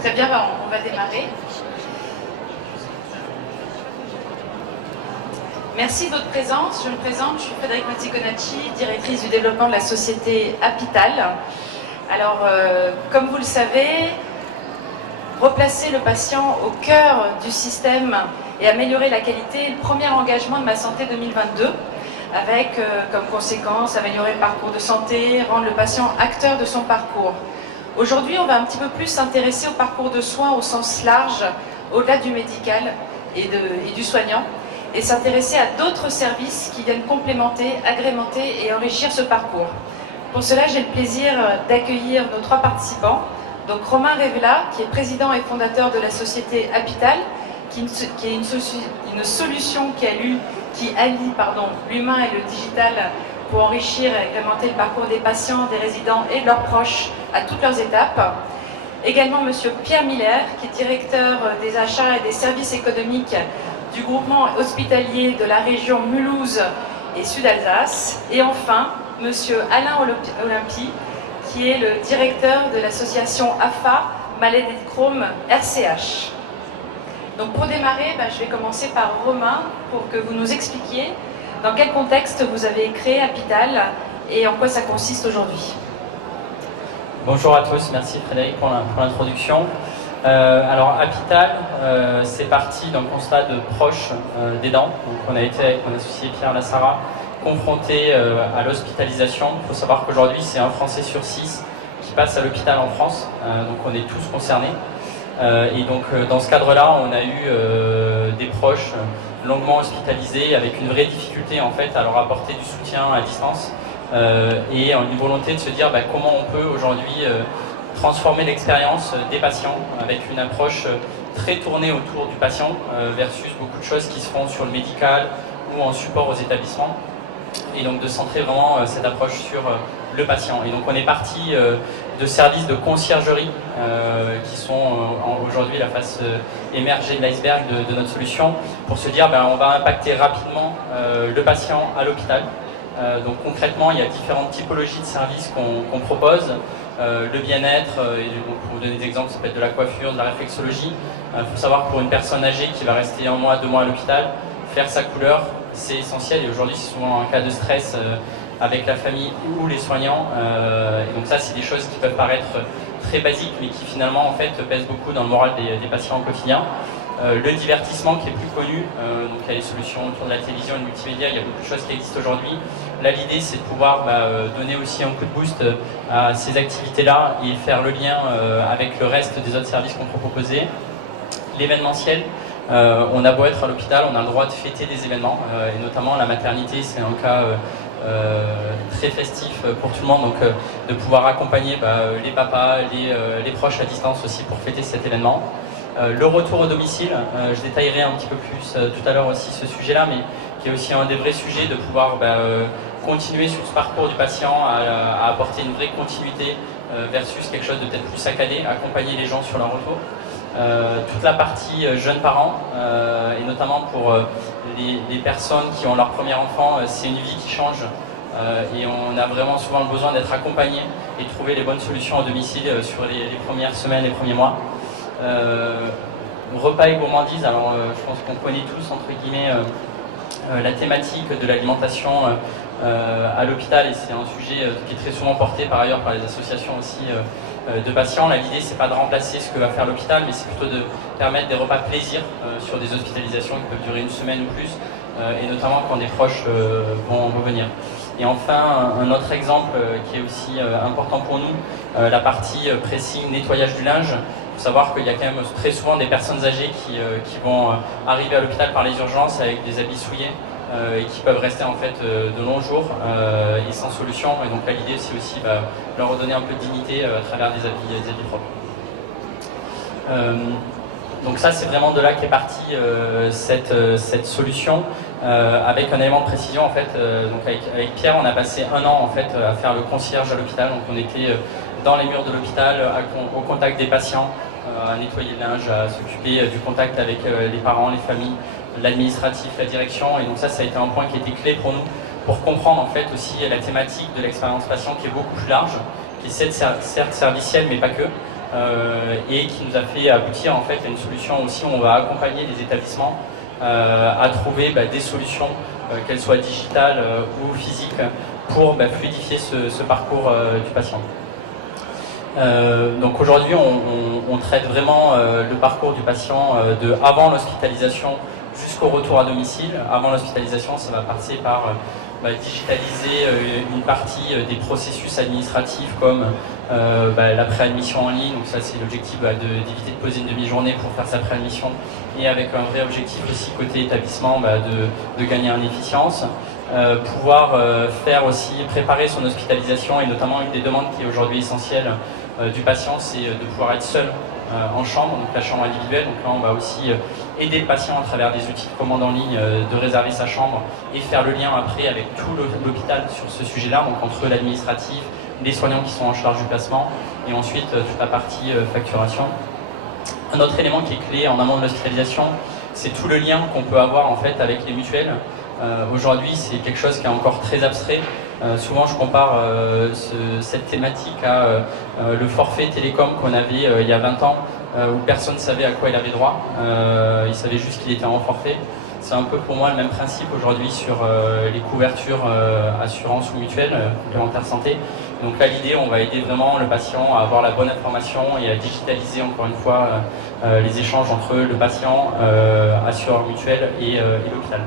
Très bien, on va démarrer. Merci de votre présence. Je me présente, je suis Frédérique Matticonacci, directrice du développement de la société Apital. Alors, comme vous le savez, replacer le patient au cœur du système et améliorer la qualité est le premier engagement de Ma Santé 2022, avec comme conséquence améliorer le parcours de santé, rendre le patient acteur de son parcours. Aujourd'hui, on va un petit peu plus s'intéresser au parcours de soins au sens large, au-delà du médical et du soignant, et s'intéresser à d'autres services qui viennent complémenter, agrémenter et enrichir ce parcours. Pour cela, j'ai le plaisir d'accueillir nos trois participants. Donc Romain Révéla, qui est président et fondateur de la société Apital, qui est une solution qui allie l'humain et le digital pour enrichir et agrémenter le parcours des patients, des résidents et de leurs proches à toutes leurs étapes. Également Monsieur Pierre Miller, qui est directeur des achats et des services économiques du groupement hospitalier de la région Mulhouse et Sud-Alsace. Et enfin, Monsieur Alain Olympi, qui est le directeur de l'association AFA Maladie de Crohn RCH. Donc pour démarrer, je vais commencer par Romain pour que vous nous expliquiez dans quel contexte vous avez créé Apital et en quoi ça consiste aujourd'hui. Bonjour à tous, merci Frédéric pour l'introduction. Alors Apital, c'est parti d'un constat de proches d'aidants. Donc on a été avec mon associé Pierre Lassara confronté à l'hospitalisation. Il faut savoir qu'aujourd'hui c'est un Français sur 6 qui passe à l'hôpital en France, donc on est tous concernés. Et donc dans ce cadre-là, on a eu des proches longuement hospitalisés avec une vraie difficulté en fait à leur apporter du soutien à distance et une volonté de se dire comment on peut aujourd'hui transformer l'expérience des patients avec une approche très tournée autour du patient versus beaucoup de choses qui se font sur le médical ou en support aux établissements, et donc de centrer vraiment cette approche sur le patient. Et donc on est parti de services de conciergerie qui sont aujourd'hui la face émergée de l'iceberg de notre solution, pour se dire on va impacter rapidement le patient à l'hôpital. Donc concrètement, il y a différentes typologies de services qu'on propose. Le bien-être, pour vous donner des exemples, ça peut être de la coiffure, de la réflexologie. Il faut savoir que pour une personne âgée qui va rester 1 mois, 2 mois à l'hôpital, faire sa couleur, c'est essentiel. Et aujourd'hui, c'est souvent un cas de stress avec la famille ou les soignants. Et donc ça, c'est des choses qui peuvent paraître très basiques, mais qui finalement en fait pèsent beaucoup dans le moral des patients au quotidien. Le divertissement qui est plus connu, donc il y a les solutions autour de la télévision et le multimédia, il y a beaucoup de choses qui existent aujourd'hui. Là, l'idée, c'est de pouvoir donner aussi un coup de boost à ces activités-là et faire le lien avec le reste des autres services qu'on peut proposer. L'événementiel, on a beau être à l'hôpital, on a le droit de fêter des événements, et notamment la maternité, c'est un cas très festif pour tout le monde, donc de pouvoir accompagner les papas, les proches à distance aussi pour fêter cet événement. Le retour au domicile, je détaillerai un petit peu plus tout à l'heure aussi ce sujet-là, mais qui est aussi un des vrais sujets, de pouvoir continuer sur ce parcours du patient à apporter une vraie continuité versus quelque chose de peut-être plus saccadé, accompagner les gens sur leur retour. Toute la partie jeunes parents, et notamment pour les personnes qui ont leur premier enfant, c'est une vie qui change. Et on a vraiment souvent le besoin d'être accompagné et de trouver les bonnes solutions à domicile sur les premières semaines, les premiers mois. Repas et gourmandise, alors je pense qu'on connaît tous entre guillemets la thématique de l'alimentation à l'hôpital, et c'est un sujet qui est très souvent porté par ailleurs par les associations aussi de patients. Là, l'idée, c'est pas de remplacer ce que va faire l'hôpital, mais c'est plutôt de permettre des repas plaisir sur des hospitalisations qui peuvent durer 1 semaine ou plus, et notamment quand des proches vont revenir. Et enfin, un autre exemple qui est aussi important pour nous, la partie pressing, nettoyage du linge. Il faut savoir qu'il y a quand même très souvent des personnes âgées qui vont arriver à l'hôpital par les urgences avec des habits souillés et qui peuvent rester en fait de longs jours et sans solution. Et donc là, l'idée, c'est aussi leur redonner un peu de dignité à travers des habits propres. Donc ça, c'est vraiment de là qu'est partie cette solution, avec un élément de précision en fait. Donc avec Pierre, on a passé 1 an en fait à faire le concierge à l'hôpital. Donc on était dans les murs de l'hôpital, au contact des patients, à nettoyer le linge, à s'occuper du contact avec les parents, les familles, l'administratif, la direction. Et donc ça a été un point qui était clé pour nous, pour comprendre en fait aussi la thématique de l'expérience patient qui est beaucoup plus large, qui est certes servicielle mais pas que. et qui nous a fait aboutir en fait à une solution aussi où on va accompagner les établissements à trouver des solutions, qu'elles soient digitales ou physiques, pour fluidifier ce parcours du patient. Donc aujourd'hui, on traite vraiment le parcours du patient de avant l'hospitalisation jusqu'au retour à domicile. Avant l'hospitalisation, ça va passer par digitaliser une partie des processus administratifs comme la préadmission en ligne. Donc ça, c'est l'objectif d'éviter de poser une demi-journée pour faire sa préadmission, et avec un vrai objectif aussi côté établissement de gagner en efficience. Pouvoir faire aussi préparer son hospitalisation, et notamment une des demandes qui est aujourd'hui essentielle du patient, c'est de pouvoir être seul en chambre, donc la chambre individuelle. Donc là, on va aussi aider le patient à travers des outils de commande en ligne de réserver sa chambre et faire le lien après avec tout l'hôpital sur ce sujet-là, donc entre l'administratif, les soignants qui sont en charge du placement, et ensuite toute la partie facturation. Un autre élément qui est clé en amont de l'hospitalisation, c'est tout le lien qu'on peut avoir en fait avec les mutuelles. Aujourd'hui, c'est quelque chose qui est encore très abstrait. Souvent, je compare cette thématique à le forfait télécom qu'on avait il y a 20 ans, où personne ne savait à quoi il avait droit. Il savait juste qu'il était en forfait. C'est un peu pour moi le même principe aujourd'hui sur les couvertures assurance ou mutuelle, complémentaire santé. Donc là, l'idée, on va aider vraiment le patient à avoir la bonne information et à digitaliser encore une fois les échanges entre le patient, assureur mutuel et l'hôpital.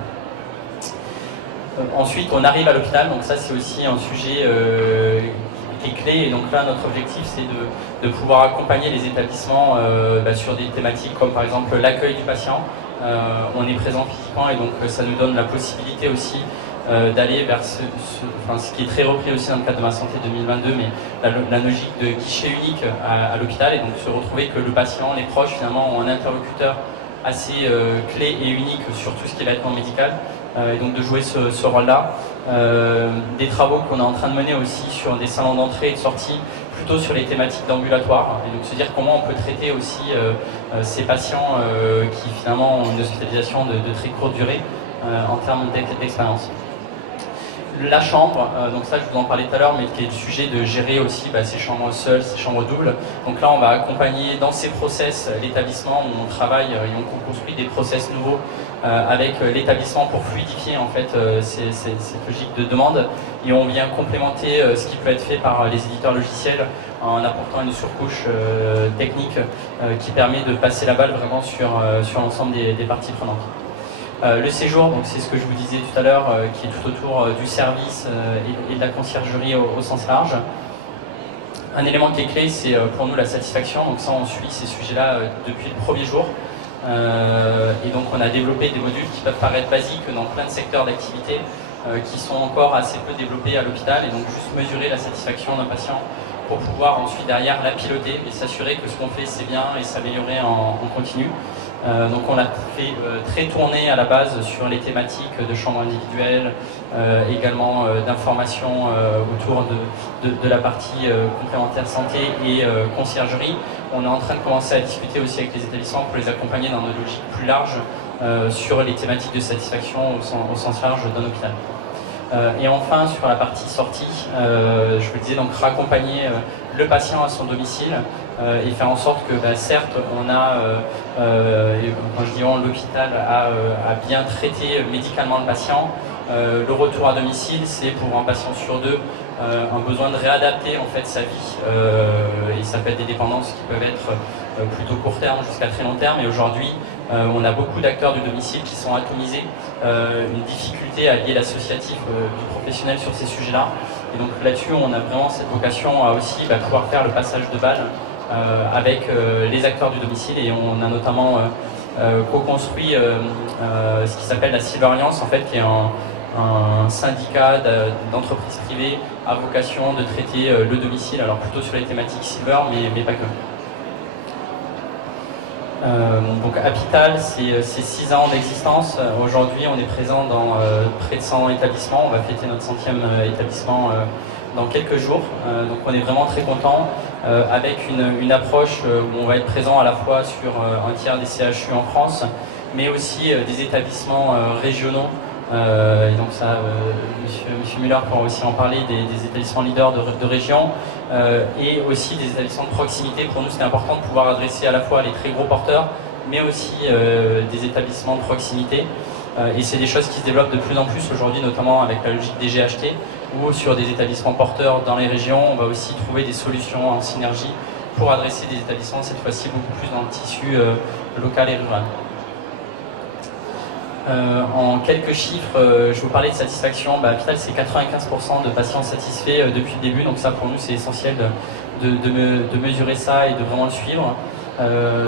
Ensuite, on arrive à l'hôpital, donc ça c'est aussi un sujet qui est clé, et donc là notre objectif c'est de pouvoir accompagner les établissements sur des thématiques comme par exemple l'accueil du patient. On est présent physiquement, et donc ça nous donne la possibilité aussi d'aller vers ce qui est très repris aussi dans le cadre de Ma Santé 2022, mais la logique de guichet unique à l'hôpital, et donc se retrouver que le patient, les proches finalement ont un interlocuteur assez clé et unique sur tout ce qui est vêtements médical. Et donc de jouer ce rôle-là. Des travaux qu'on est en train de mener aussi sur des salons d'entrée et de sortie, plutôt sur les thématiques d'ambulatoire, et donc se dire comment on peut traiter aussi ces patients qui finalement ont une hospitalisation de très courte durée en termes d'expérience. La chambre, donc ça je vous en parlais tout à l'heure, mais qui est le sujet de gérer aussi ces chambres seules, ces chambres doubles. Donc là on va accompagner dans ces process l'établissement où on travaille et on construit des process nouveaux avec l'établissement pour fluidifier en fait cette logique de demande, et on vient complémenter ce qui peut être fait par les éditeurs logiciels en apportant une surcouche technique qui permet de passer la balle vraiment sur l'ensemble des parties prenantes. Le séjour, donc c'est ce que je vous disais tout à l'heure, qui est tout autour du service et de la conciergerie au sens large. Un élément qui est clé, c'est pour nous la satisfaction. Donc ça, on suit ces sujets-là depuis le premier jour. Et donc on a développé des modules qui peuvent paraître basiques dans plein de secteurs d'activité, qui sont encore assez peu développés à l'hôpital, et donc juste mesurer la satisfaction d'un patient pour pouvoir ensuite derrière la piloter et s'assurer que ce qu'on fait c'est bien et s'améliorer en continu. Donc on l'a fait très tourné à la base sur les thématiques de chambre individuelle, également d'information autour de la partie complémentaire santé et conciergerie. On est en train de commencer à discuter aussi avec les établissements pour les accompagner dans une logique plus large sur les thématiques de satisfaction au sens large d'un hôpital. Et enfin, sur la partie sortie, je vous disais, donc raccompagner le patient à son domicile et faire en sorte que, certes, on a, quand je dis on, l'hôpital a bien traité médicalement le patient. Le retour à domicile, c'est pour un patient sur deux un besoin de réadapter en fait sa vie, et ça peut être des dépendances qui peuvent être plutôt court terme jusqu'à très long terme. Et aujourd'hui, on a beaucoup d'acteurs du domicile qui sont atomisés, une difficulté à lier l'associatif du professionnel sur ces sujets-là. Et donc là-dessus, on a vraiment cette vocation à aussi pouvoir faire le passage de balle avec les acteurs du domicile, et on a notamment co-construit ce qui s'appelle la Silver Alliance, en fait, qui est un syndicat d'entreprises privées à vocation de traiter le domicile, alors plutôt sur les thématiques Silver, mais pas que. Donc Apital, c'est 6 ans d'existence. Aujourd'hui, on est présent dans près de 100 établissements. On va fêter notre 100e établissement dans quelques jours. Donc on est vraiment très content, avec une approche où on va être présent à la fois sur un tiers des CHU en France, mais aussi des établissements régionaux Et donc ça, monsieur Müller pourra aussi en parler, des établissements leaders de région, et aussi des établissements de proximité. Pour nous, c'est important de pouvoir adresser à la fois les très gros porteurs, mais aussi des établissements de proximité. Et c'est des choses qui se développent de plus en plus aujourd'hui, notamment avec la logique des GHT, où sur des établissements porteurs dans les régions, on va aussi trouver des solutions en synergie pour adresser des établissements, cette fois-ci beaucoup plus dans le tissu local et rural. En quelques chiffres, je vous parlais de satisfaction. Apital, c'est 95% de patients satisfaits depuis le début, donc ça pour nous c'est essentiel de mesurer ça et de vraiment le suivre.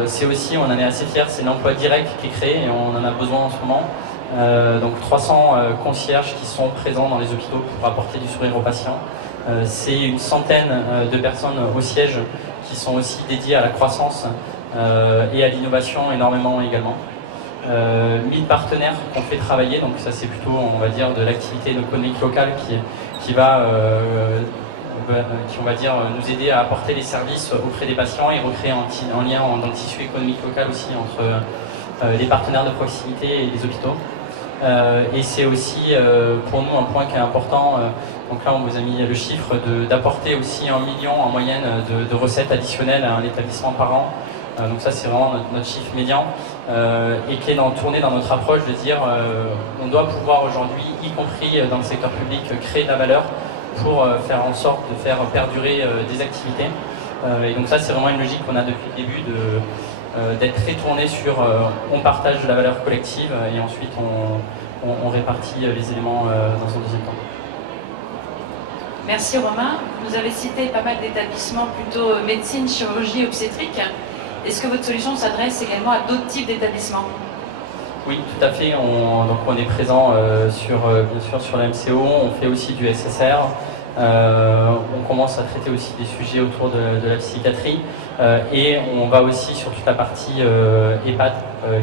C'est aussi, on en est assez fiers, c'est l'emploi direct qui est créé et on en a besoin en ce moment. Donc 300 concierges qui sont présents dans les hôpitaux pour apporter du sourire aux patients. C'est une centaine de personnes au siège qui sont aussi dédiées à la croissance et à l'innovation énormément également. 1000 partenaires qu'on fait travailler, donc ça c'est plutôt, on va dire, de l'activité économique locale qui va nous aider à apporter les services auprès des patients et recréer un lien dans le tissu économique local aussi entre les partenaires de proximité et les hôpitaux. Et c'est aussi pour nous un point qui est important, donc là on vous a mis le chiffre d'apporter aussi 1 million en moyenne de recettes additionnelles à un établissement par an. Donc ça c'est vraiment notre chiffre médian et qui est tourné dans notre approche de dire on doit pouvoir aujourd'hui, y compris dans le secteur public, créer de la valeur pour faire en sorte de faire perdurer des activités. Et donc ça c'est vraiment une logique qu'on a depuis le début d'être très tourné sur on partage de la valeur collective et ensuite on répartit les éléments dans un deuxième temps. Merci Romain. Vous avez cité pas mal d'établissements plutôt médecine, chirurgie, obstétrique. Est-ce que votre solution s'adresse également à d'autres types d'établissements? Oui, tout à fait. On est présent bien sûr sur la MCO, on fait aussi du SSR. On commence à traiter aussi des sujets autour de la psychiatrie et on va aussi sur toute la partie EHPAD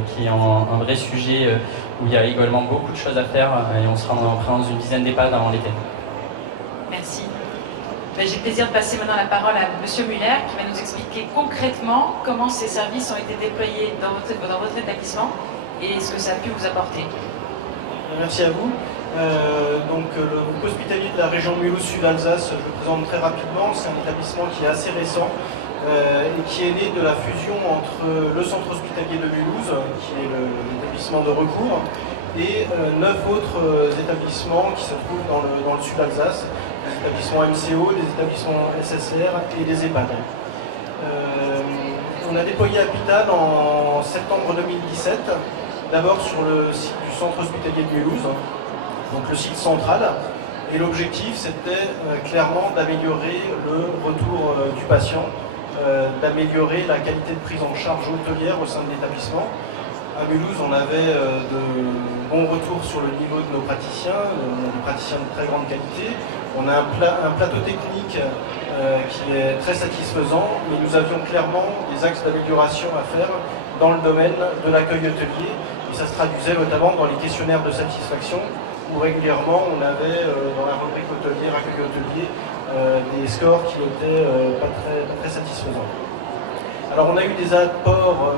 qui est un vrai sujet où il y a également beaucoup de choses à faire et on sera en présence d'une dizaine d'EHPAD avant l'été. Merci. J'ai le plaisir de passer maintenant la parole à monsieur Müller qui va nous expliquer concrètement comment ces services ont été déployés dans votre établissement et ce que ça a pu vous apporter. Merci à vous. Donc le groupe hospitalier de la région Mulhouse-Sud-Alsace, je le présente très rapidement. C'est un établissement qui est assez récent et qui est né de la fusion entre le centre hospitalier de Mulhouse, qui est l'établissement de recours, et 9 autres établissements qui se trouvent dans le Sud-Alsace, des établissements MCO, des établissements SSR et des EHPAD. On a déployé Apital en septembre 2017, d'abord sur le site du centre hospitalier de Mulhouse, donc le site central, et l'objectif c'était clairement d'améliorer le retour du patient, d'améliorer la qualité de prise en charge hôtelière au sein de l'établissement. À Mulhouse, on avait de bons retours sur le niveau de nos praticiens, des praticiens de très grande qualité. On a un plateau technique qui est très satisfaisant, mais nous avions clairement des axes d'amélioration à faire dans le domaine de l'accueil hôtelier, et ça se traduisait notamment dans les questionnaires de satisfaction, où régulièrement on avait dans la rubrique hôtelière, accueil hôtelier, des scores qui étaient pas très satisfaisants. Alors on a eu des apports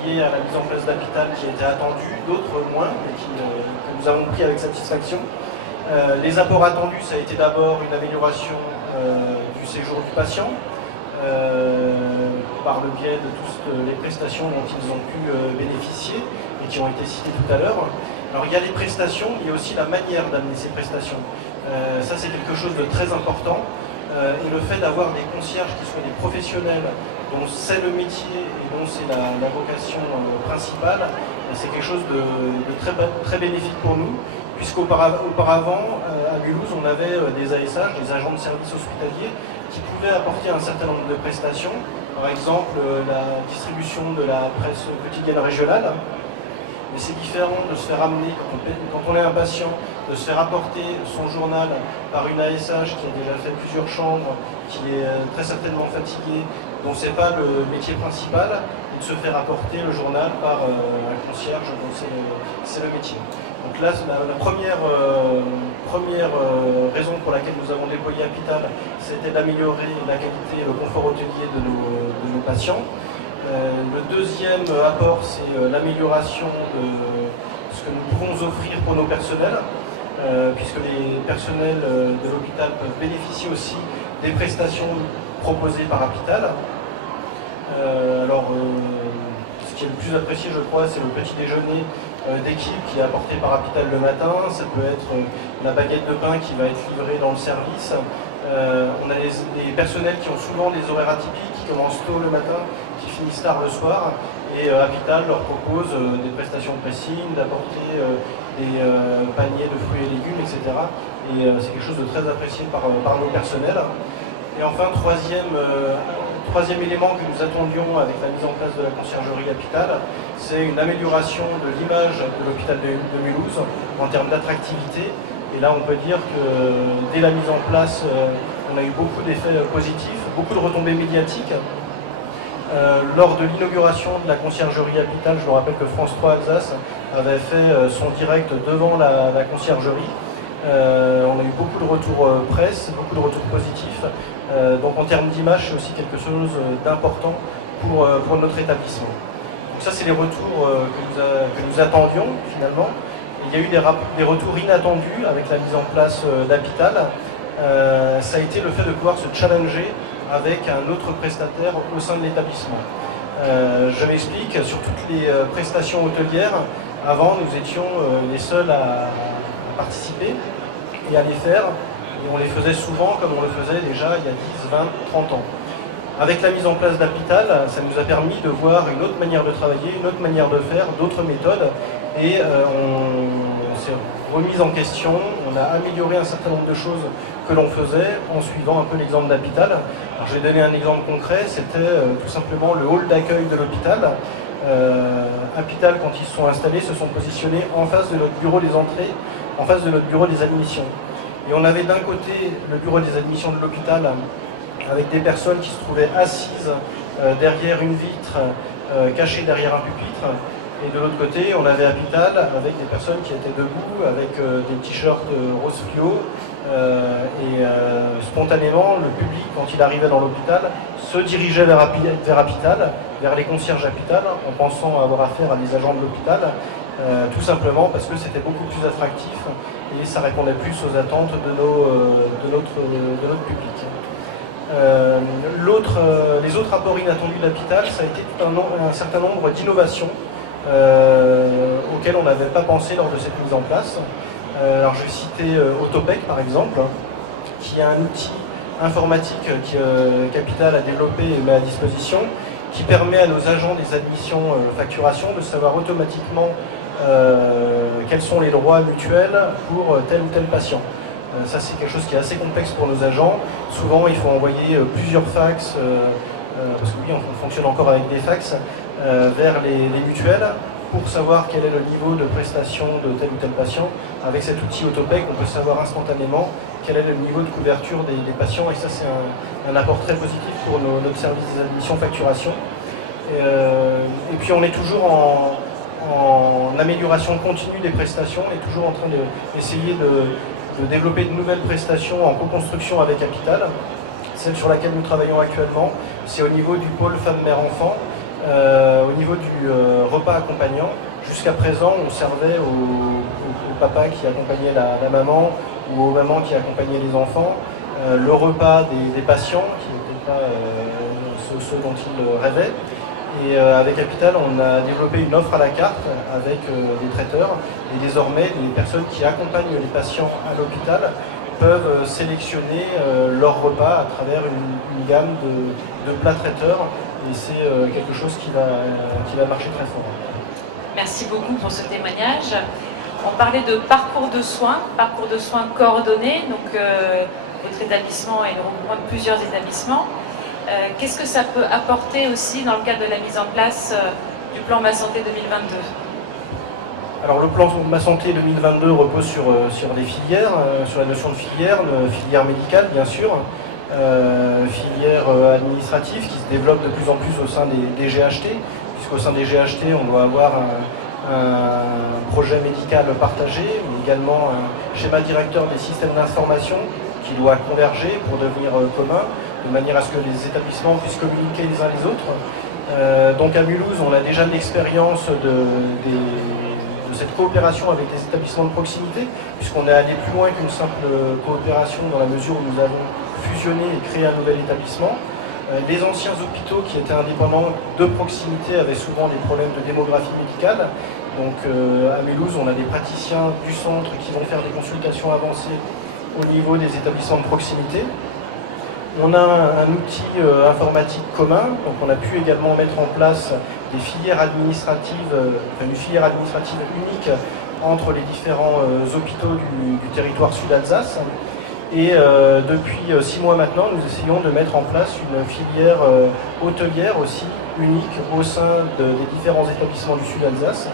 liés à la mise en place d'Apital qui étaient attendus, d'autres moins, mais que nous avons pris avec satisfaction. Les apports attendus, ça a été d'abord une amélioration du séjour du patient, par le biais de toutes les prestations dont ils ont pu bénéficier et qui ont été citées tout à l'heure. Alors il y a les prestations, il y a aussi la manière d'amener ces prestations. Ça c'est quelque chose de très important. Et le fait d'avoir des concierges qui soient des professionnels dont c'est le métier et dont c'est la vocation principale, c'est quelque chose de très bénéfique pour nous, puisqu'auparavant, à Mulhouse, on avait des ASH, des agents de services hospitaliers, qui pouvaient apporter un certain nombre de prestations, par exemple la distribution de la presse quotidienne régionale. Mais c'est différent de se faire amener, quand on est un patient, de se faire apporter son journal par une ASH qui a déjà fait plusieurs chambres, qui est très certainement fatiguée, dont c'est pas le métier principal, et de se faire apporter le journal par un concierge dont c'est le métier. Donc là, la première raison pour laquelle nous avons déployé Apital, c'était d'améliorer la qualité et le confort hôtelier de nos patients. Le deuxième apport, c'est l'amélioration de ce que nous pouvons offrir pour nos personnels, puisque les personnels de l'hôpital peuvent bénéficier aussi des prestations proposées par Apital. Ce qui est le plus apprécié, je crois, c'est le petit déjeuner d'équipe qui est apporté par Apital le matin. Ça peut être la baguette de pain qui va être livrée dans le service. On a des personnels qui ont souvent des horaires atypiques, qui commencent tôt le matin, qui finissent tard le soir. Et Apital leur propose des prestations de pressing, d'apporter des paniers de fruits et légumes, etc. Et c'est quelque chose de très apprécié par nos personnels. Et enfin, troisième élément que nous attendions avec la mise en place de la conciergerie Apital, c'est une amélioration de l'image de l'hôpital de Mulhouse en termes d'attractivité. Et là, on peut dire que dès la mise en place, on a eu beaucoup d'effets positifs, beaucoup de retombées médiatiques. Lors de l'inauguration de la conciergerie Apital, je me rappelle que France 3 Alsace avait fait son direct devant la conciergerie. On a eu beaucoup de retours presse, beaucoup de retours positifs. Donc en termes d'image, c'est aussi quelque chose d'important pour notre établissement. Donc ça, c'est les retours que nous attendions finalement. Il y a eu des retours inattendus avec la mise en place d'Apital. Ça a été le fait de pouvoir se challenger avec un autre prestataire au sein de l'établissement. Je m'explique, sur toutes les prestations hôtelières, avant nous étions les seuls à participer et à les faire, et on les faisait souvent comme on le faisait déjà il y a 10, 20, 30 ans. Avec la mise en place d'Apital, ça nous a permis de voir une autre manière de travailler, une autre manière de faire, d'autres méthodes, et on s'est remis en question, on a amélioré un certain nombre de choses que l'on faisait en suivant un peu l'exemple d'Apital. Alors je vais donner un exemple concret, c'était tout simplement le hall d'accueil de l'hôpital. Apital, quand ils se sont installés, se sont positionnés en face de notre bureau des entrées, en face de notre bureau des admissions. Et on avait d'un côté le bureau des admissions de l'hôpital avec des personnes qui se trouvaient assises derrière une vitre, cachées derrière un pupitre. Et de l'autre côté, on avait Apital avec des personnes qui étaient debout avec des t-shirts rose fluo. Spontanément, le public, quand il arrivait dans l'hôpital, se dirigeait vers Apital, vers les concierges Apital, en pensant avoir affaire à des agents de l'hôpital, tout simplement parce que c'était beaucoup plus attractif et ça répondait plus aux attentes de notre public. Les autres apports inattendus d'Apital, ça a été un certain nombre d'innovations auxquelles on n'avait pas pensé lors de cette mise en place. Alors je vais citer Autopec par exemple, qui est un outil informatique qu'Apital a développé et met à disposition, qui permet à nos agents des admissions facturation de savoir automatiquement quels sont les droits mutuels pour tel ou tel patient. Ça c'est quelque chose qui est assez complexe pour nos agents. Souvent il faut envoyer plusieurs fax, parce que oui on fonctionne encore avec des fax, vers les mutuelles pour savoir quel est le niveau de prestation de tel ou tel patient. Avec cet outil Autopec, on peut savoir instantanément quel est le niveau de couverture des patients, et ça c'est un apport très positif pour notre service des admissions facturation. Et puis on est toujours en amélioration continue des prestations et toujours en train d'essayer de développer de nouvelles prestations en co-construction avec Apital. Celle sur laquelle nous travaillons actuellement, c'est au niveau du pôle femmes-mères-enfants, au niveau du repas accompagnant. Jusqu'à présent, on servait au papa qui accompagnait la maman ou aux mamans qui accompagnaient les enfants, le repas des patients, qui n'étaient pas ceux dont ils rêvaient. Et avec Apital, on a développé une offre à la carte avec des traiteurs. Et désormais, les personnes qui accompagnent les patients à l'hôpital peuvent sélectionner leur repas à travers une gamme de plats traiteurs. Et c'est quelque chose qui va marcher très fort. Merci beaucoup pour ce témoignage. On parlait de parcours de soins coordonnés. Donc, votre établissement est le regroupement de plusieurs établissements. Qu'est-ce que ça peut apporter aussi dans le cadre de la mise en place du plan Ma Santé 2022 ? Alors le plan Ma Santé 2022 repose sur des filières, sur la notion de filière médicale bien sûr, filière administrative qui se développe de plus en plus au sein des GHT, puisqu'au sein des GHT on doit avoir un projet médical partagé, mais également un schéma directeur des systèmes d'information qui doit converger pour devenir commun, de manière à ce que les établissements puissent communiquer les uns les autres. Donc à Mulhouse, on a déjà de l'expérience des cette coopération avec les établissements de proximité, puisqu'on est allé plus loin qu'une simple coopération dans la mesure où nous avons fusionné et créé un nouvel établissement. Les anciens hôpitaux qui étaient indépendants de proximité avaient souvent des problèmes de démographie médicale. Donc à Mulhouse, on a des praticiens du centre qui vont faire des consultations avancées au niveau des établissements de proximité. On a un outil informatique commun, donc on a pu également mettre en place des filières administratives, une filière administrative unique entre les différents hôpitaux du territoire Sud-Alsace. Et depuis 6 mois maintenant, nous essayons de mettre en place une filière hôtelière aussi unique au sein des différents établissements du Sud-Alsace.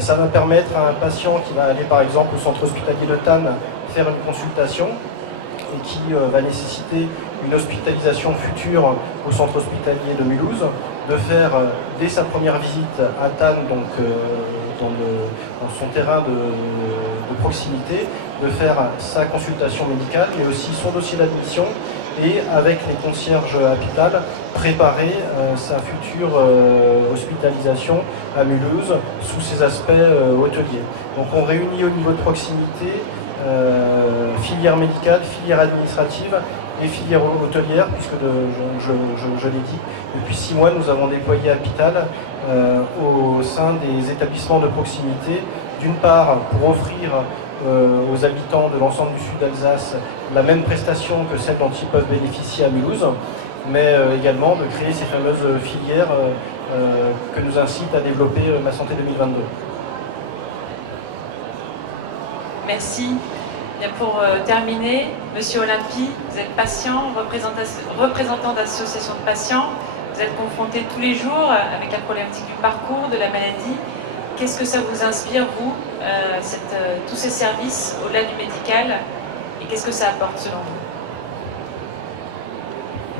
Ça va permettre à un patient qui va aller par exemple au centre hospitalier de Thann faire une consultation et qui va nécessiter une hospitalisation future au centre hospitalier de Mulhouse, de faire dès sa première visite à Thann, donc dans son terrain de proximité, de faire sa consultation médicale, mais aussi son dossier d'admission et avec les concierges Apital, préparer sa future hospitalisation à Mulhouse sous ses aspects hôteliers. Donc on réunit au niveau de proximité filière médicale, filière administrative et filière hôtelière, puisque je l'ai dit, depuis 6 mois nous avons déployé Apital au sein des établissements de proximité, d'une part pour offrir aux habitants de l'ensemble du Sud-Alsace la même prestation que celle dont ils peuvent bénéficier à Mulhouse, mais également de créer ces fameuses filières que nous incite à développer Ma Santé 2022. Merci. Bien, pour terminer, Monsieur Olympi, vous êtes patient, représentant d'associations de patients, vous êtes confronté tous les jours avec la problématique du parcours, de la maladie. Qu'est-ce que ça vous inspire, vous, tous ces services au-delà du médical, et qu'est-ce que ça apporte selon vous?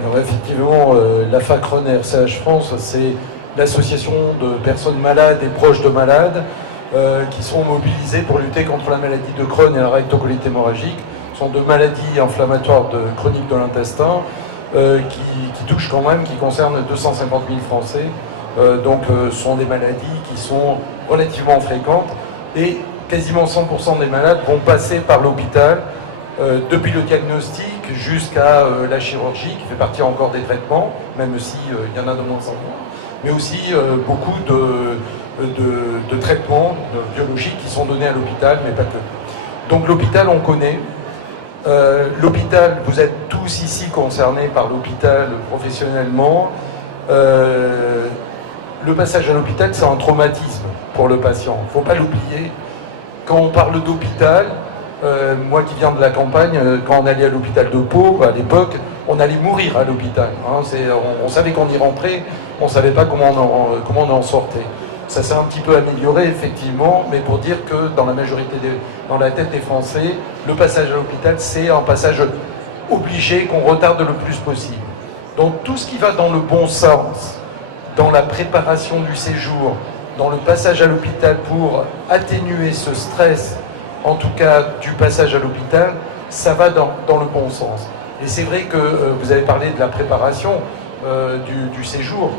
Alors effectivement, la FACRON RCH France, c'est l'association de personnes malades et proches de malades qui sont mobilisées pour lutter contre la maladie de Crohn et la rectocolite hémorragique. Ce sont 2 maladies inflammatoires chroniques de l'intestin qui touchent quand même, qui concernent 250 000 Français. Donc ce sont des maladies qui sont relativement fréquentes et quasiment 100% des malades vont passer par l'hôpital depuis le diagnostic jusqu'à la chirurgie qui fait partie encore des traitements, même si il y en a de moins en moins, mais aussi beaucoup de traitements biologiques qui sont donnés à l'hôpital, mais pas que. Donc l'hôpital, on connaît. L'hôpital, vous êtes tous ici concernés par l'hôpital professionnellement. Le passage à l'hôpital, c'est un traumatisme pour le patient. Il ne faut pas l'oublier. Quand on parle d'hôpital, moi qui viens de la campagne, quand on allait à l'hôpital de Pau, à l'époque, on allait mourir à l'hôpital. Hein, on savait qu'on y rentrait, on ne savait pas comment on en sortait. Ça s'est un petit peu amélioré, effectivement, mais pour dire que dans la tête des Français, le passage à l'hôpital, c'est un passage obligé qu'on retarde le plus possible. Donc tout ce qui va dans le bon sens, dans la préparation du séjour, dans le passage à l'hôpital pour atténuer ce stress, en tout cas du passage à l'hôpital, ça va dans le bon sens. Et c'est vrai que vous avez parlé de la préparation du séjour,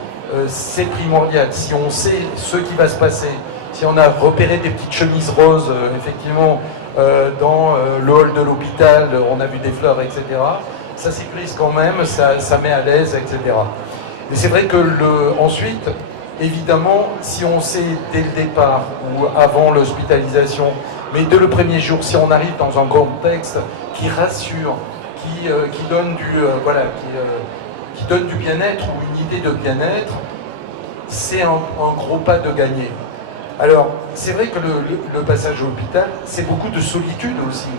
c'est primordial. Si on sait ce qui va se passer, si on a repéré des petites chemises roses, effectivement, dans le hall de l'hôpital, on a vu des fleurs, etc., ça sécurise quand même, ça met à l'aise, etc. Mais c'est vrai que ensuite, évidemment, si on sait dès le départ ou avant l'hospitalisation, mais dès le premier jour, si on arrive dans un contexte qui rassure, qui donne qui donne du bien-être ou une idée de bien-être, c'est un gros pas de gagner. Alors, c'est vrai que le passage à l'hôpital, c'est beaucoup de solitude aussi.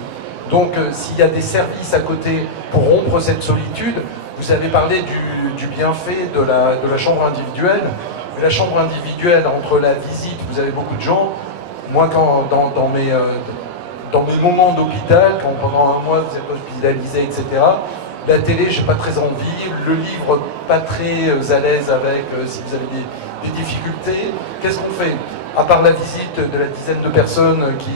Donc, s'il y a des services à côté pour rompre cette solitude, vous avez parlé du bienfait de la chambre individuelle. Mais la chambre individuelle, entre la visite, vous avez beaucoup de gens. Moi, dans mes moments d'hôpital, quand pendant 1 mois vous êtes hospitalisé, etc., la télé, j'ai pas très envie. Le livre, pas très à l'aise avec si vous avez des difficultés. Qu'est-ce qu'on fait? À part la visite de la dizaine de personnes qui,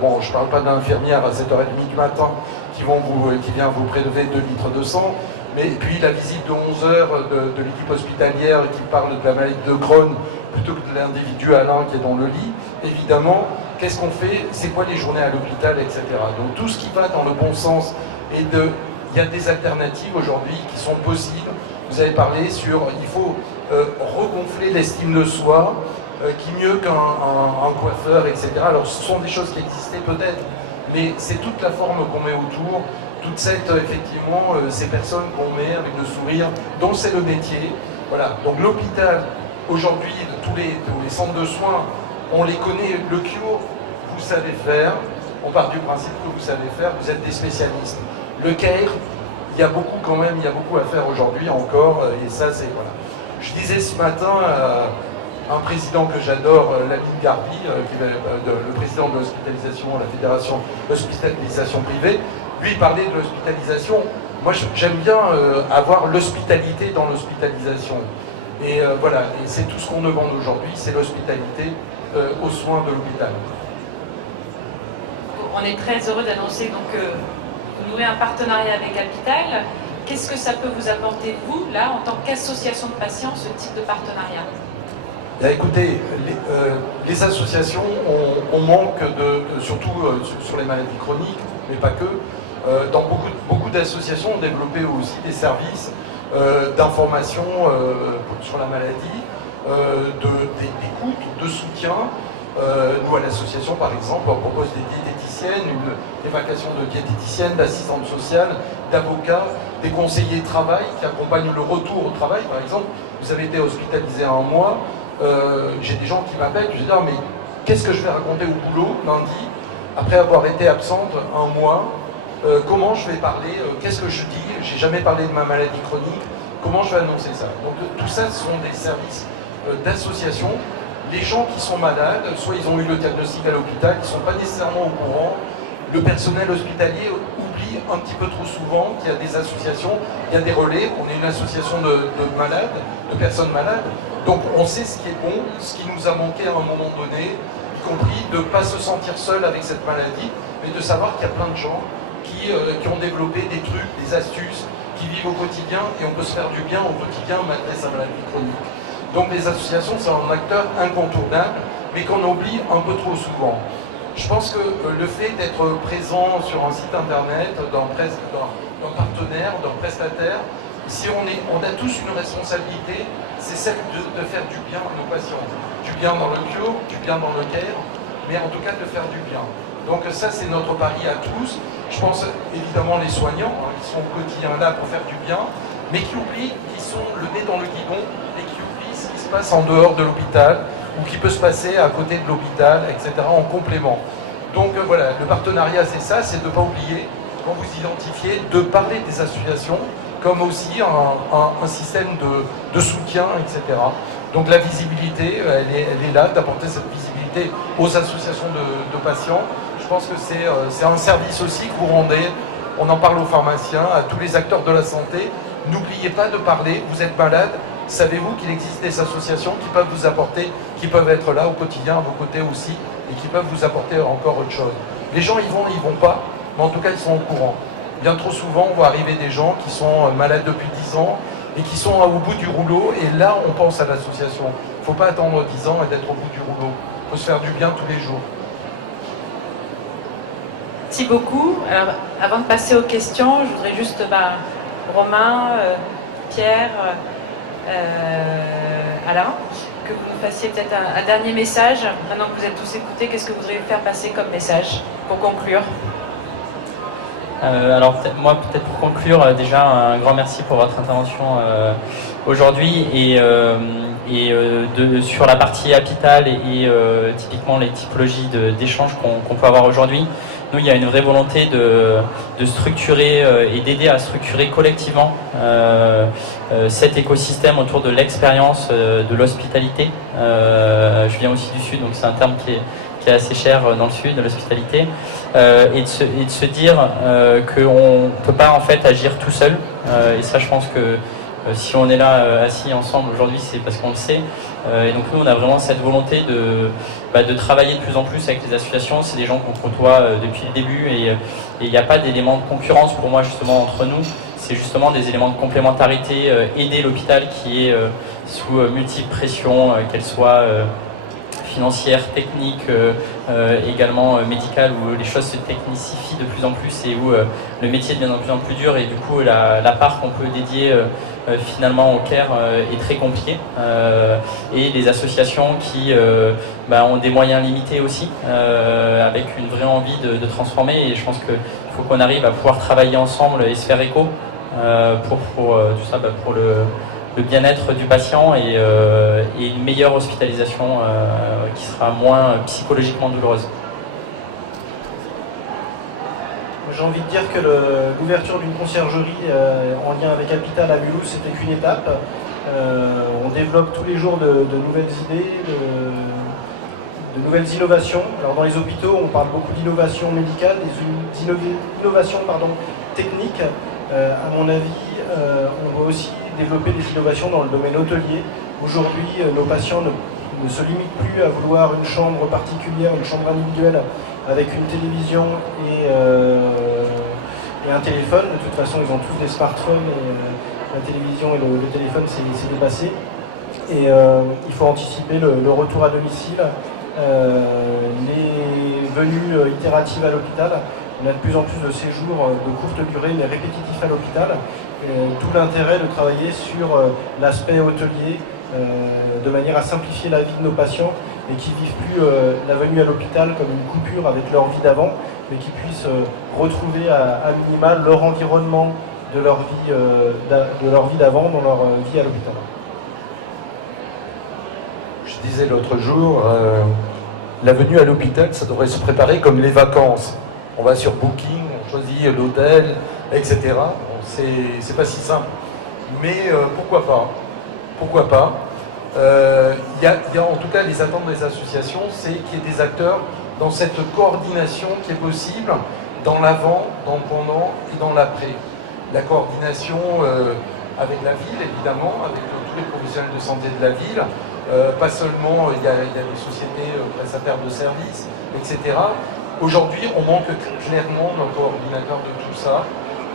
bon, je parle pas d'infirmières à 7h30 du matin qui vient vous prélever 2 litres de sang, mais puis la visite de 11 heures de l'équipe hospitalière qui parle de la maladie de Crohn plutôt que de l'individu Alain qui est dans le lit. évidemment, qu'est-ce qu'on fait, c'est quoi les journées à l'hôpital, etc. Donc tout ce qui va dans le bon sens, il y a des alternatives aujourd'hui qui sont possibles. Vous avez parlé sur, il faut regonfler l'estime de soi, qui mieux qu'un coiffeur, etc. Alors ce sont des choses qui existaient peut-être, mais c'est toute la forme qu'on met autour, toute cette, effectivement, ces personnes qu'on met avec le sourire, dont c'est le métier. Voilà, donc l'hôpital, aujourd'hui, tous les centres de soins, on les connaît, le cure, vous savez faire, on part du principe que vous savez faire, vous êtes des spécialistes. Le CARE, il y a beaucoup quand même, il y a beaucoup à faire aujourd'hui encore, et ça c'est, voilà. Je disais ce matin un président que j'adore, Lamine Garbi, le président de l'hospitalisation, la fédération d'hospitalisation privée, lui il parlait de l'hospitalisation. Moi j'aime bien avoir l'hospitalité dans l'hospitalisation. Et voilà, et c'est tout ce qu'on demande aujourd'hui, c'est l'hospitalité aux soins de l'hôpital. On est très heureux d'annoncer donc vous nouez un partenariat avec Apital. Qu'est-ce que ça peut vous apporter, vous, là, en tant qu'association de patients, ce type de partenariat? Bien, écoutez, les associations, on manque surtout sur les maladies chroniques, mais pas que. Dans beaucoup d'associations ont développé aussi des services d'information sur la maladie, d'écoute, de soutien. Nous, à l'association, par exemple, on propose des diététiciennes, des vacations de diététiciennes, d'assistantes sociales, d'avocats, des conseillers de travail qui accompagnent le retour au travail. Par exemple, vous avez été hospitalisé un mois, j'ai des gens qui m'appellent, je dis « mais qu'est-ce que je vais raconter au boulot lundi, après avoir été absente un mois, comment je vais parler, qu'est-ce que je dis, j'ai jamais parlé de ma maladie chronique, comment je vais annoncer ça ?» Donc tout ça, ce sont des services d'association. Les gens qui sont malades, soit ils ont eu le diagnostic à l'hôpital, ils ne sont pas nécessairement au courant. Le personnel hospitalier oublie un petit peu trop souvent qu'il y a des associations, il y a des relais. On est une association de malades, de personnes malades. Donc on sait ce qui est bon, ce qui nous a manqué à un moment donné, y compris de ne pas se sentir seul avec cette maladie, mais de savoir qu'il y a plein de gens qui ont développé des trucs, des astuces, qui vivent au quotidien, et on peut se faire du bien au quotidien malgré sa maladie chronique. Donc les associations, c'est un acteur incontournable, mais qu'on oublie un peu trop souvent. Je pense que le fait d'être présent sur un site internet, d'un partenaire, d'un prestataire, si on a tous une responsabilité, c'est celle de faire du bien à nos patients. Du bien dans le cure, du bien dans le care, mais en tout cas de faire du bien. Donc ça, c'est notre pari à tous. Je pense évidemment les soignants, qui sont au quotidien là pour faire du bien, mais qui oublient, qui sont le nez dans le guidon, et qui oublient ce qui se passe en dehors de l'hôpital, ou qui peut se passer à côté de l'hôpital, etc., en complément. Donc voilà, le partenariat, c'est ça, c'est de ne pas oublier, quand vous identifiez, de parler des associations, comme aussi un système de soutien, etc. Donc la visibilité, elle est là, d'apporter cette visibilité aux associations de patients. Je pense que c'est un service aussi que vous rendez, on en parle aux pharmaciens, à tous les acteurs de la santé. N'oubliez pas de parler, vous êtes malade, savez-vous qu'il existe des associations qui peuvent vous apporter, qui peuvent être là au quotidien, à vos côtés aussi, et qui peuvent vous apporter encore autre chose. Les gens ils vont pas, mais en tout cas ils sont au courant. Bien trop souvent, on voit arriver des gens qui sont malades depuis 10 ans et qui sont au bout du rouleau, et là on pense à l'association. Il ne faut pas attendre 10 ans et d'être au bout du rouleau. Il faut se faire du bien tous les jours. Merci beaucoup. Alors, avant de passer aux questions, je voudrais juste, Romain, Pierre, Alain, que vous nous fassiez peut-être un dernier message. Maintenant que vous êtes tous écoutés, qu'est-ce que vous voudriez faire passer comme message pour conclure? Alors moi, peut-être pour conclure, déjà un grand merci pour votre intervention aujourd'hui sur la partie Apital et typiquement les typologies d'échanges qu'on peut avoir aujourd'hui. Nous, il y a une vraie volonté de structurer et d'aider à structurer collectivement cet écosystème autour de l'expérience de l'hospitalité. Je viens aussi du Sud, donc c'est un terme qui est assez cher dans le Sud, de l'hospitalité, et de se dire qu'on ne peut pas en fait agir tout seul. Et ça, je pense que si on est là assis ensemble aujourd'hui, c'est parce qu'on le sait. Et donc nous, on a vraiment cette volonté de travailler de plus en plus avec les associations. C'est des gens qu'on côtoie depuis le début, et il n'y a pas d'éléments de concurrence pour moi justement entre nous. C'est justement des éléments de complémentarité, aider l'hôpital qui est sous multiples pressions, qu'elles soient financières, techniques, également médicales, où les choses se technicifient de plus en plus et où le métier devient de plus en plus dur, et du coup la part qu'on peut dédier finalement au care est très compliquée, et les associations qui ont des moyens limités aussi, avec une vraie envie de transformer, et je pense qu'il faut qu'on arrive à pouvoir travailler ensemble et se faire écho pour tout ça, pour le bien-être du patient et une meilleure hospitalisation qui sera moins psychologiquement douloureuse. J'ai envie de dire que l'ouverture d'une conciergerie en lien avec Apital à Mulhouse, c'était qu'une étape. On développe tous les jours de nouvelles idées, de nouvelles innovations. Alors dans les hôpitaux, on parle beaucoup d'innovation médicale, des innovations techniques. À mon avis, on va aussi développer des innovations dans le domaine hôtelier. Aujourd'hui, nos patients ne se limitent plus à vouloir une chambre particulière, une chambre individuelle avec une télévision et un téléphone. De toute façon, ils ont tous des smartphones et la télévision et le téléphone, c'est dépassé. Et il faut anticiper le retour à domicile, les venues itératives à l'hôpital. On a de plus en plus de séjours de courte durée mais répétitifs à l'hôpital. Tout l'intérêt de travailler sur l'aspect hôtelier de manière à simplifier la vie de nos patients et qui ne vivent plus la venue à l'hôpital comme une coupure avec leur vie d'avant, mais qui puissent retrouver à minima leur environnement de leur vie d'avant dans leur vie à l'hôpital. Je disais l'autre jour, la venue à l'hôpital, ça devrait se préparer comme les vacances. On va sur Booking, on choisit l'hôtel, etc. Bon, c'est pas si simple. Mais pourquoi pas? Pourquoi pas? Il y a en tout cas les attentes des associations, c'est qu'il y ait des acteurs dans cette coordination qui est possible dans l'avant, dans le pendant et dans l'après. La coordination avec la ville, évidemment, avec tous les professionnels de santé de la ville, pas seulement, il y a des sociétés prestataires de services, etc. Aujourd'hui, on manque clairement d'un coordinateur de tout ça.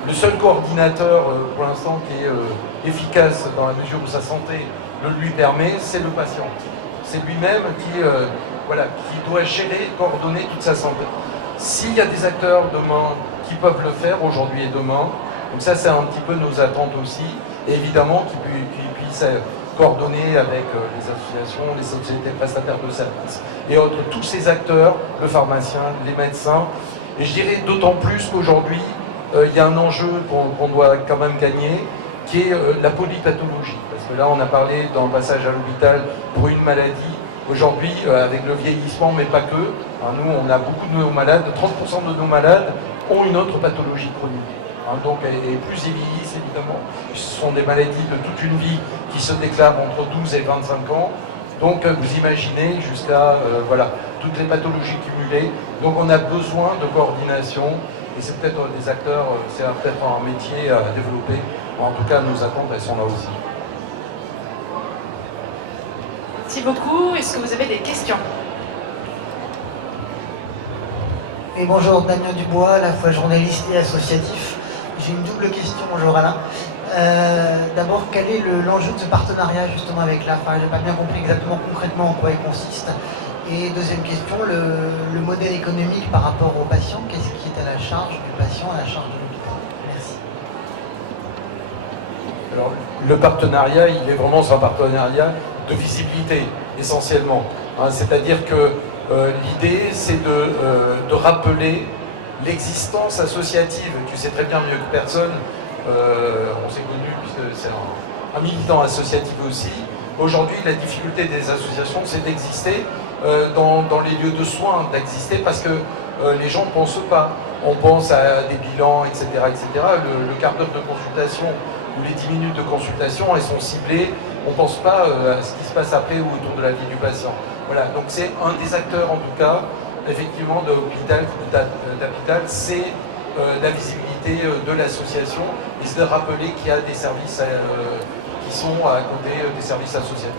Le seul coordinateur, pour l'instant, qui est efficace dans la mesure où sa santé le lui permet, c'est le patient. C'est lui-même qui doit gérer, coordonner toute sa santé. S'il y a des acteurs demain qui peuvent le faire, aujourd'hui et demain, donc ça c'est un petit peu nos attentes aussi, et évidemment qu'ils puissent coordonner avec les associations, les sociétés prestataires de services et autres, tous ces acteurs, le pharmacien, les médecins, et je dirais d'autant plus qu'aujourd'hui, il y a un enjeu qu'on doit quand même gagner, qui est la polypathologie. Parce que là, on a parlé dans le passage à l'hôpital pour une maladie. Aujourd'hui, avec le vieillissement, mais pas que, nous, on a beaucoup de nos malades, 30% de nos malades ont une autre pathologie chronique. Donc, et plus ils vieillissent, évidemment. Ce sont des maladies de toute une vie qui se déclarent entre 12 et 25 ans. Donc, vous imaginez jusqu'à toutes les pathologies cumulées. Donc, on a besoin de coordination. Et c'est peut-être des acteurs, c'est peut-être un métier à développer. En tout cas, nos attentes, elles sont là aussi. Merci beaucoup. Est-ce que vous avez des questions? Et bonjour, Damien Dubois, à la fois journaliste et associatif. J'ai une double question, bonjour Alain. D'abord, quel est l'enjeu de ce partenariat justement avec l'AFA? Je n'ai pas bien compris exactement concrètement en quoi il consiste. Et deuxième question, le modèle économique par rapport aux patients, qu'est-ce qui est à la charge du patient, à la charge de l'hôpital? Merci. Alors, le partenariat, il est vraiment un partenariat de visibilité, essentiellement. C'est-à-dire que l'idée, c'est de rappeler l'existence associative. Tu sais très bien mieux que personne, on s'est connus puisque c'est un militant associatif aussi. Aujourd'hui, la difficulté des associations, c'est d'exister dans les lieux de soins, d'exister parce que les gens ne pensent pas. On pense à des bilans, etc. etc. Le quart d'heure de consultation ou les 10 minutes de consultation, elles sont ciblées. On ne pense pas à ce qui se passe après ou autour de la vie du patient. Voilà, donc c'est un des acteurs en tout cas, effectivement, d'Apital, c'est la visibilité de l'association et c'est de rappeler qu'il y a des services qui sont à côté des services associatifs.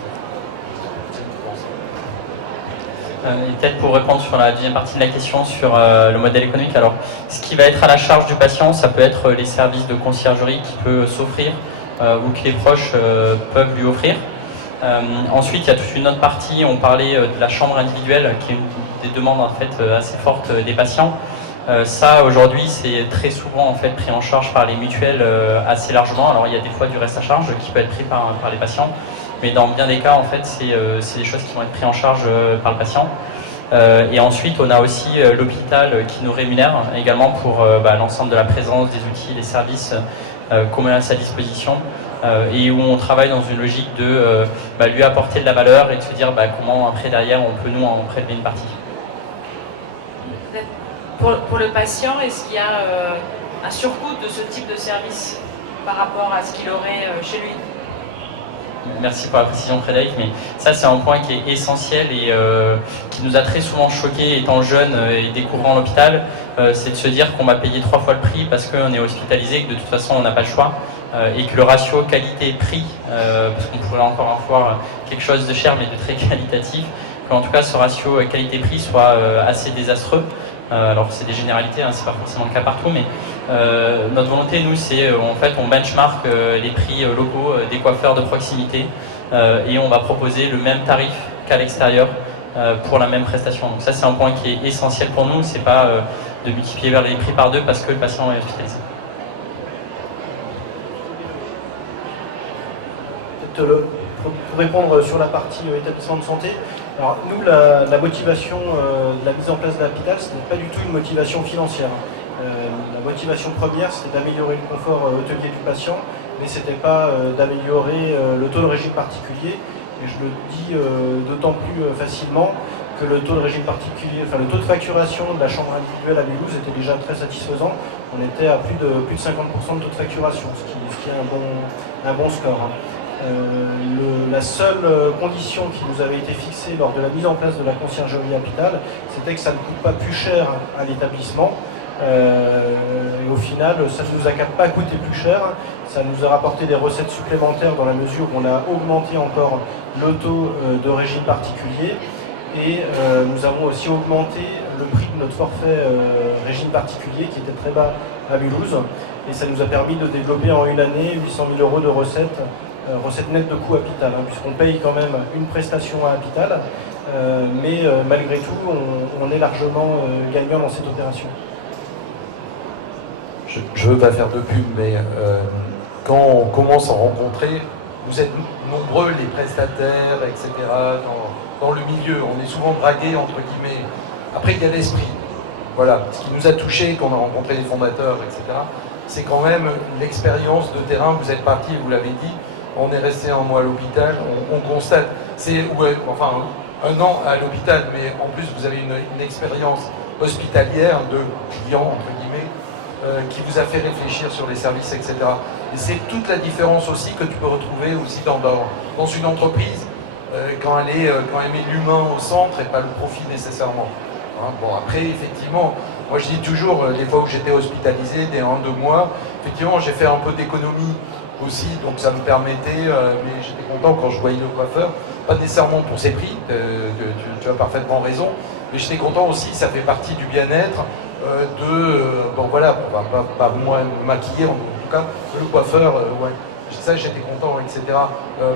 Et peut-être pour répondre sur la deuxième partie de la question sur le modèle économique, alors ce qui va être à la charge du patient, ça peut être les services de conciergerie qui peut s'offrir ou que les proches peuvent lui offrir. Ensuite, il y a toute une autre partie, on parlait de la chambre individuelle, qui est une des demandes en fait, assez fortes des patients. Ça, aujourd'hui, c'est très souvent en fait, pris en charge par les mutuelles assez largement. Alors, il y a des fois du reste à charge qui peut être pris par les patients, mais dans bien des cas, en fait, c'est des choses qui vont être prises en charge par le patient. Et ensuite, on a aussi l'hôpital qui nous rémunère également pour l'ensemble de la présence, des outils, des services qu'on met à sa disposition. Et où on travaille dans une logique de lui apporter de la valeur et de se dire comment après derrière on peut nous en prélever une partie. Pour le patient, est-ce qu'il y a un surcoût de ce type de service par rapport à ce qu'il aurait chez lui? Merci pour la précision Frédéric, mais ça c'est un point qui est essentiel et qui nous a très souvent choqués étant jeunes et découvrant l'hôpital, c'est de se dire qu'on va payer 3 fois le prix parce qu'on est hospitalisé et que de toute façon on n'a pas le choix et que le ratio qualité-prix, parce qu'on pourrait encore avoir quelque chose de cher mais de très qualitatif, qu'en tout cas ce ratio qualité-prix soit assez désastreux. Alors c'est des généralités, c'est pas forcément le cas partout, mais notre volonté, nous, c'est en fait on benchmark les prix locaux des coiffeurs de proximité et on va proposer le même tarif qu'à l'extérieur pour la même prestation. Donc ça c'est un point qui est essentiel pour nous, c'est pas de multiplier les prix par 2 parce que le patient est hospitalisé. Peut-être pour répondre sur la partie établissement de santé, alors nous la motivation de la mise en place de l'hôpital, ce n'est pas du tout une motivation financière. La motivation première, c'était d'améliorer le confort hôtelier du patient, mais ce n'était pas d'améliorer le taux de régime particulier. Et je le dis d'autant plus facilement que le taux de régime particulier, enfin le taux de facturation de la chambre individuelle à Mulhouse était déjà très satisfaisant. On était à plus de 50% de taux de facturation, ce qui est un bon score. La seule condition qui nous avait été fixée lors de la mise en place de la conciergerie hôpital, c'était que ça ne coûte pas plus cher à l'établissement. Et au final, ça ne nous a pas coûté plus cher, ça nous a rapporté des recettes supplémentaires dans la mesure où on a augmenté encore le taux de régime particulier et nous avons aussi augmenté le prix de notre forfait régime particulier qui était très bas à Mulhouse et ça nous a permis de développer en une année 800 000 € de recettes nettes de coût hôpital, puisqu'on paye quand même une prestation à hôpital, mais malgré tout on est largement gagnant dans cette opération. Je ne veux pas faire de pub, mais quand on commence à rencontrer, vous êtes nombreux, les prestataires, etc., dans le milieu. On est souvent dragués, entre guillemets. Après, il y a l'esprit. Voilà. Ce qui nous a touchés quand on a rencontré les fondateurs, etc., c'est quand même l'expérience de terrain. Vous êtes partis, vous l'avez dit, on est resté un mois à l'hôpital, on constate. C'est un an à l'hôpital, mais en plus, vous avez une expérience hospitalière de clients, entre guillemets, qui vous a fait réfléchir sur les services, etc. Et c'est toute la différence aussi que tu peux retrouver aussi dans une entreprise quand elle met l'humain au centre et pas le profit nécessairement. Bon, après, effectivement, moi je dis toujours, les fois où j'étais hospitalisé, des 1-2 mois, effectivement j'ai fait un peu d'économie aussi, donc ça me permettait, mais j'étais content quand je voyais le coiffeur, pas nécessairement pour ses prix, tu as parfaitement raison, mais j'étais content aussi, ça fait partie du bien-être, bon voilà, on va pas moi me maquiller, en tout cas, le coiffeur, ouais, ça j'étais content, etc.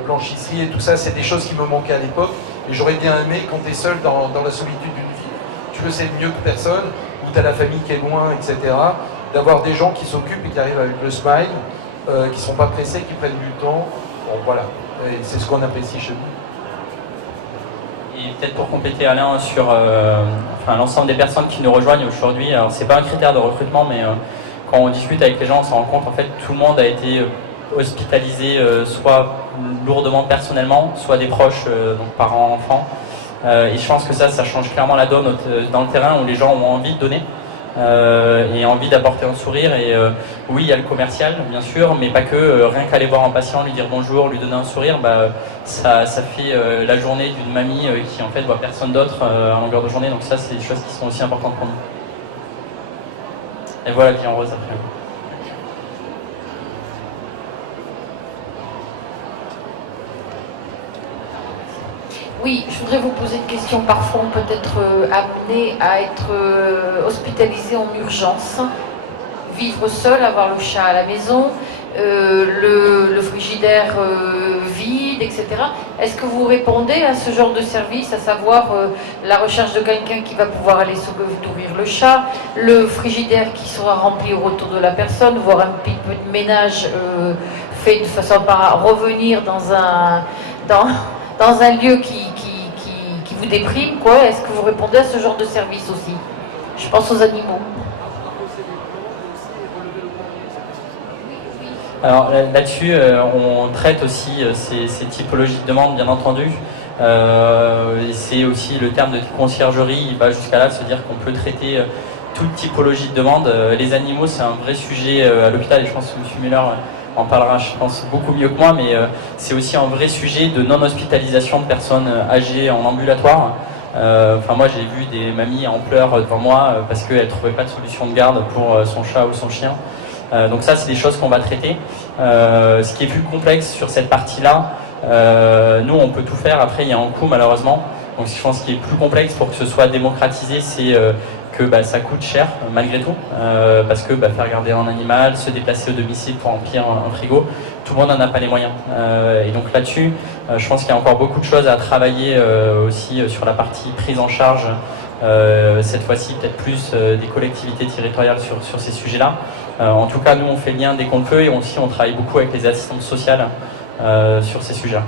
Blanchisserie et tout ça, c'est des choses qui me manquaient à l'époque, et j'aurais bien aimé quand tu es seul dans la solitude d'une vie, tu le sais mieux que personne, où tu as la famille qui est loin, etc., d'avoir des gens qui s'occupent et qui arrivent avec le smile, qui ne sont pas pressés, qui prennent du temps, bon voilà, et c'est ce qu'on apprécie chez nous. Et peut-être pour compléter Alain sur l'ensemble des personnes qui nous rejoignent aujourd'hui, alors c'est pas un critère de recrutement, mais quand on discute avec les gens, on se rend compte en fait tout le monde a été hospitalisé soit lourdement personnellement, soit des proches, donc parents, enfants. Et je pense que ça change clairement la donne dans le terrain où les gens ont envie de donner et envie d'apporter un sourire. Et oui, il y a le commercial, bien sûr, mais pas que. Rien qu'aller voir un patient, lui dire bonjour, lui donner un sourire, ça fait la journée d'une mamie qui en fait voit personne d'autre à longueur de journée. Donc ça, c'est des choses qui sont aussi importantes pour nous. Et voilà qui est en rose après. Oui, je voudrais vous poser une question. Parfois, on peut être amené à être hospitalisé en urgence, vivre seul, avoir le chat à la maison, le frigidaire vide, Covid, etc. Est-ce que vous répondez à ce genre de service, à savoir la recherche de quelqu'un qui va pouvoir aller nourrir le chat, le frigidaire qui sera rempli au retour de la personne, voire un petit peu de ménage fait de façon à pas revenir dans un lieu qui vous déprime, quoi. Est-ce que vous répondez à ce genre de service aussi? Je pense aux animaux. Alors là-dessus, on traite aussi ces typologies de demandes, bien entendu. Et c'est aussi le terme de conciergerie, il va jusqu'à là se dire qu'on peut traiter toute typologie de demande. Les animaux, c'est un vrai sujet à l'hôpital, et je pense que M. Muller en parlera, je pense, beaucoup mieux que moi, mais c'est aussi un vrai sujet de non-hospitalisation de personnes âgées en ambulatoire. Enfin, moi, j'ai vu des mamies en pleurs devant moi parce qu'elles ne trouvaient pas de solution de garde pour son chat ou son chien. Donc ça, c'est des choses qu'on va traiter. Ce qui est plus complexe sur cette partie-là, nous, on peut tout faire. Après, il y a un coût, malheureusement. Donc je pense qu'il est plus complexe pour que ce soit démocratisé, c'est que ça coûte cher, malgré tout. Parce que faire garder un animal, se déplacer au domicile pour remplir un frigo, tout le monde n'en a pas les moyens. Et donc là-dessus, je pense qu'il y a encore beaucoup de choses à travailler aussi sur la partie prise en charge. Cette fois-ci peut-être plus des collectivités territoriales sur ces sujets-là. En tout cas, nous on fait le lien dès qu'on le peut, et aussi on travaille beaucoup avec les assistantes sociales sur ces sujets-là.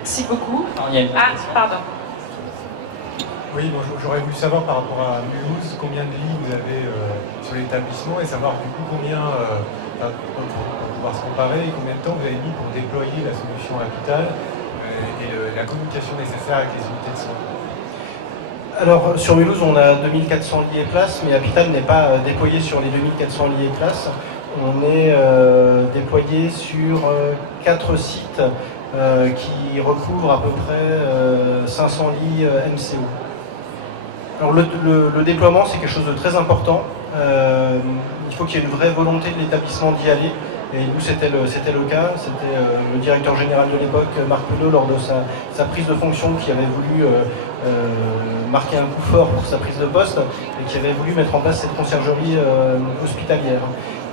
Merci beaucoup. Alors, il y a une pardon. Oui, bonjour. J'aurais voulu savoir par rapport à Mulhouse, combien de lits vous avez sur l'établissement, et savoir du coup combien, pour pouvoir se comparer, et combien de temps vous avez mis pour déployer la solution à l'hôpital et la communication nécessaire avec les unités de soins. Alors sur Mulhouse, on a 2400 lits et places, mais Apital n'est pas déployé sur les 2400 lits et places. On est déployé sur 4 sites qui recouvrent à peu près 500 lits MCO. Alors le déploiement, c'est quelque chose de très important. Il faut qu'il y ait une vraie volonté de l'établissement d'y aller. Et nous, c'était le cas. C'était le directeur général de l'époque, Marc Pelot, lors de sa prise de fonction, qui avait voulu marquer un coup fort pour sa prise de poste et qui avait voulu mettre en place cette conciergerie hospitalière.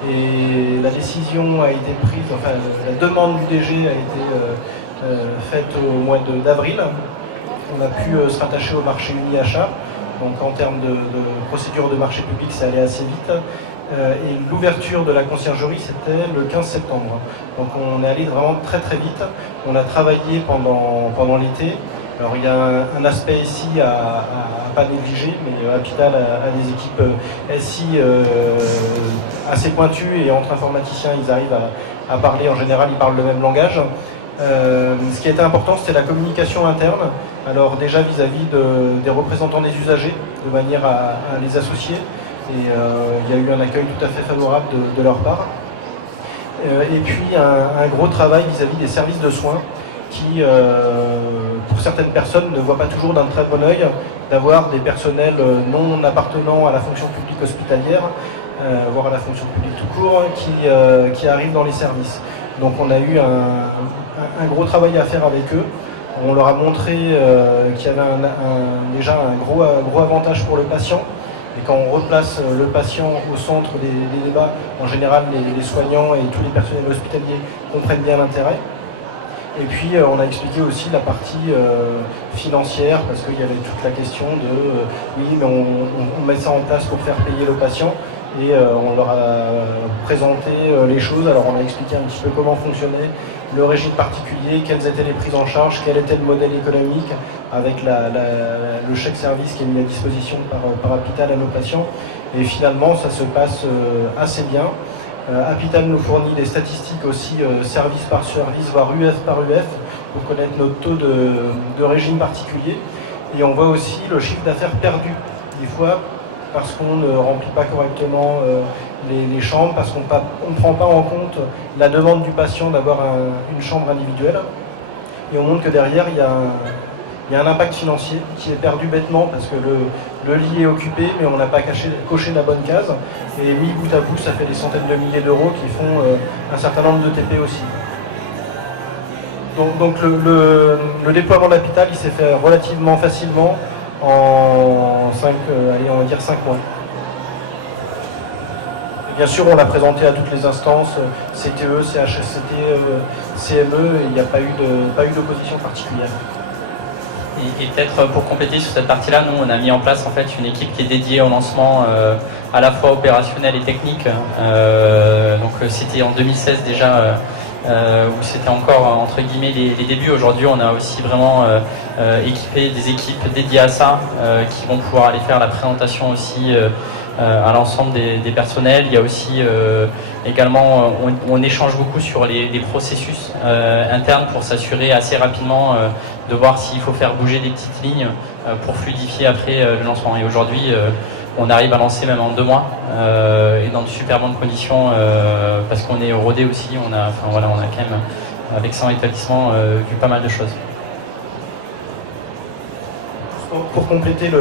Et la décision a été prise, enfin la demande du DG a été faite au mois d'avril. On a pu se rattacher au marché Uni-Achat. Donc en termes de procédure de marché public, ça allait assez vite. Et l'ouverture de la conciergerie, c'était le 15 septembre. Donc on est allé vraiment très très vite. On a travaillé pendant l'été. Alors il y a un aspect ici à pas négliger, mais Apital a des équipes SI assez pointues, et entre informaticiens, ils arrivent à parler, en général, ils parlent le même langage. Ce qui était important, c'était la communication interne. Alors déjà vis-à-vis des représentants des usagers, de manière à les associer. Et il y a eu un accueil tout à fait favorable de leur part. Et puis un gros travail vis-à-vis des services de soins qui, pour certaines personnes, ne voient pas toujours d'un très bon œil d'avoir des personnels non appartenant à la fonction publique hospitalière, voire à la fonction publique tout court, qui arrivent dans les services. Donc on a eu un gros travail à faire avec eux. On leur a montré qu'il y avait déjà un gros avantage pour le patient. Et quand on replace le patient au centre des débats, en général, les soignants et tous les personnels hospitaliers comprennent bien l'intérêt. Et puis, on a expliqué aussi la partie financière, parce qu'il y avait toute la question de oui, mais on met ça en place pour faire payer le patient. Et on leur a présenté les choses. Alors, on a expliqué un petit peu comment fonctionnait le régime particulier, quelles étaient les prises en charge, quel était le modèle économique, avec le chèque service qui est mis à disposition par Apital à nos patients. Et finalement, ça se passe assez bien. Apital nous fournit des statistiques aussi, service par service, voire UF par UF, pour connaître notre taux de régime particulier. Et on voit aussi le chiffre d'affaires perdu, des fois parce qu'on ne remplit pas correctement les chambres, parce qu'on ne prend pas en compte la demande du patient d'avoir une chambre individuelle. Et on montre que derrière, il y a un impact financier qui est perdu bêtement, parce que le lit est occupé, mais on n'a pas coché la bonne case. Et mis bout à bout, ça fait des centaines de milliers d'euros qui font un certain nombre de TP aussi. Donc le déploiement d'Apital, il s'est fait relativement facilement en 5 mois. Et bien sûr, on l'a présenté à toutes les instances, CTE, CHSCT, CME, et il n'y a pas eu d'opposition particulière. Et peut-être pour compléter sur cette partie-là, nous on a mis en place en fait une équipe qui est dédiée au lancement à la fois opérationnel et technique. Donc c'était en 2016 déjà où c'était encore entre guillemets les débuts. Aujourd'hui on a aussi vraiment équipé des équipes dédiées à ça qui vont pouvoir aller faire la présentation aussi à l'ensemble des personnels. Il y a aussi également, on échange beaucoup sur les processus internes pour s'assurer assez rapidement de voir s'il faut faire bouger des petites lignes pour fluidifier après le lancement. Et aujourd'hui, on arrive à lancer même en 2 mois et dans de super bonnes conditions parce qu'on est rodé aussi. On a quand même, avec 100 établissements, vu pas mal de choses. Pour compléter,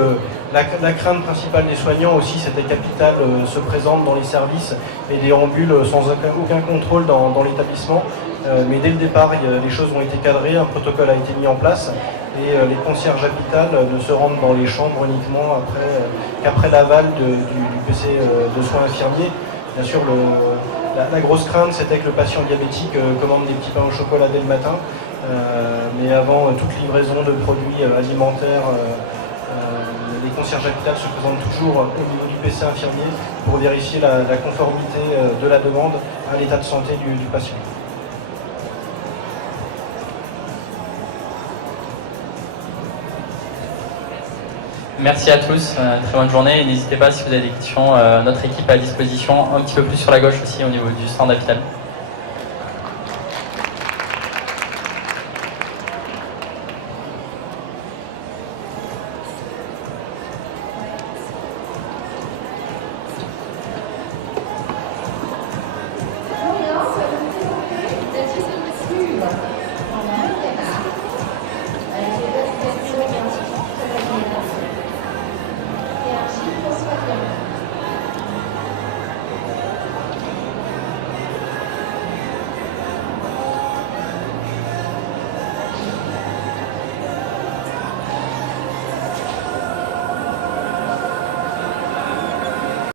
la crainte principale des soignants aussi, c'était qu'Hôpital se présente dans les services et déambule sans aucun contrôle dans l'établissement. Mais dès le départ, les choses ont été cadrées, un protocole a été mis en place et les concierges Hôpital ne se rendent dans les chambres uniquement qu'après l'aval du PC de soins infirmiers. Bien sûr, la grosse crainte, c'était que le patient diabétique commande des petits pains au chocolat dès le matin. Mais avant toute livraison de produits alimentaires, les concierges Hôpital se présentent toujours au niveau du PC infirmier pour vérifier la conformité de la demande à l'état de santé du patient. Merci à tous, très bonne journée et n'hésitez pas si vous avez des questions, notre équipe est à disposition un petit peu plus sur la gauche aussi au niveau du stand Hôpital. François Diamant.